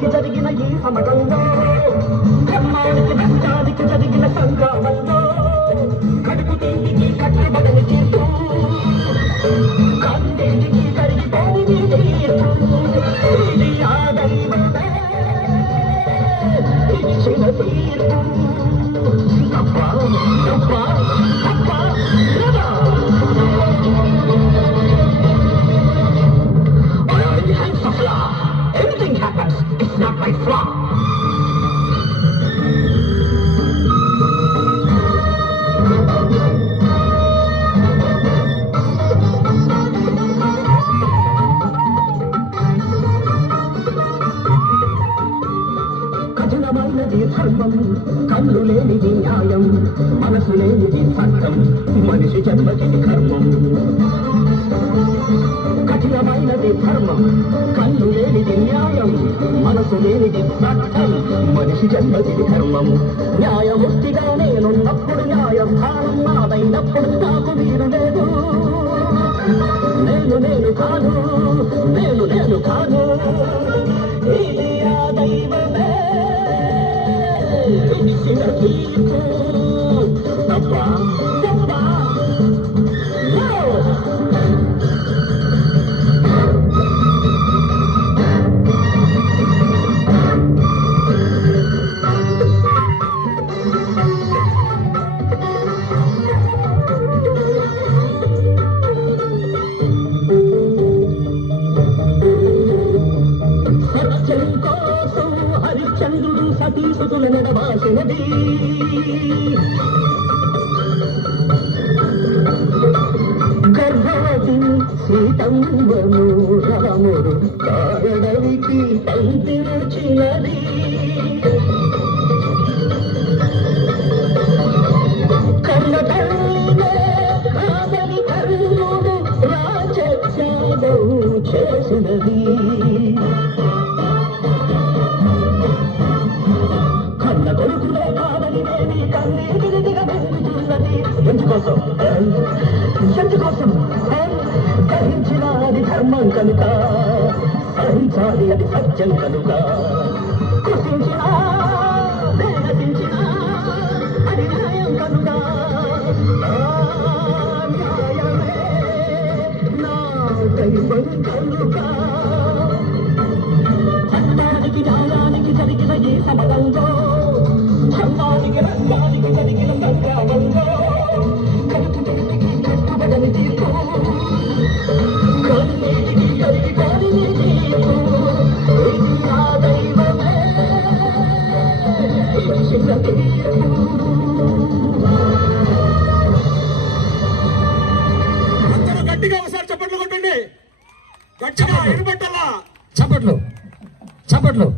న్యాయానికి జరిగిన ఈ సమటంలో, ధర్మానికి నష్టానికి జరిగిన సంగ్రామంలో, కడుపు తిండికి కట్టుబడని తీర్పు, కంటికి కరిగిపోని తీర్పు, ఇది ఆ దైవమే, ఇది శివ తీర్పు. తప్ప తప్ప తప్ప లేదా? Everything happens. It's not my flaw. కఠినమైనది ధర్మం, కన్ను లేనిది న్యాయం, మనసు లేనిది సత్యం, మనిషి జన్మకి కర్మం. కఠినమైనది ధర్మం, కన్ను లేనిది న్యాయం, మనసు లేనిది సత్యం, మనిషి జన్మకి ధర్మం. న్యాయమూర్తిగా నేనున్నప్పుడు, న్యాయస్థానం నాదైనప్పుడు నాకు మీరు లేదు. నేను కాను, నేను కాను, ఇది ఆ దైవమే, ఇది శివ తీర్పు. తప్ప తప్ప చంద్రుడు సతీసుతుల నడవాసినది, గర్భవతి సీతమ్మను రాముడు కారడవికి పంపినది. కన్న తల్లినే కాదని కర్ణుడు రాజత్యాగం చేసినది. కొడుకులే కాదని నేని కన్నీటిని దిగబెట్టుతున్నది. ఎందుకోసం గ్రహించిన అది ధర్మం కనుక, సహించాలి అది సత్యం కనుక. కృషించిన వేదసించిన అది న్యాయం కనుక, న్యాయమే నా దైవం కనుక. చట్టానికి న్యాయానికి జరిగిన ఈ సమరంలో, ధర్మానికి రంగానికి జరిగిన సంగ్రామంలో, కడుపు తిండికి కట్టుబడని తీర్పు, కన్నీటికి కరిగిపోని తీర్పు, ఇది ఆ దైవమే, ఇది శివ తీర్పు. అందరూ గట్టిగా ఒకసారి చప్పట్లు కొట్టండి, గట్టిగా ఎరుబట్టలా చప్పట్లు చప్పట్లు.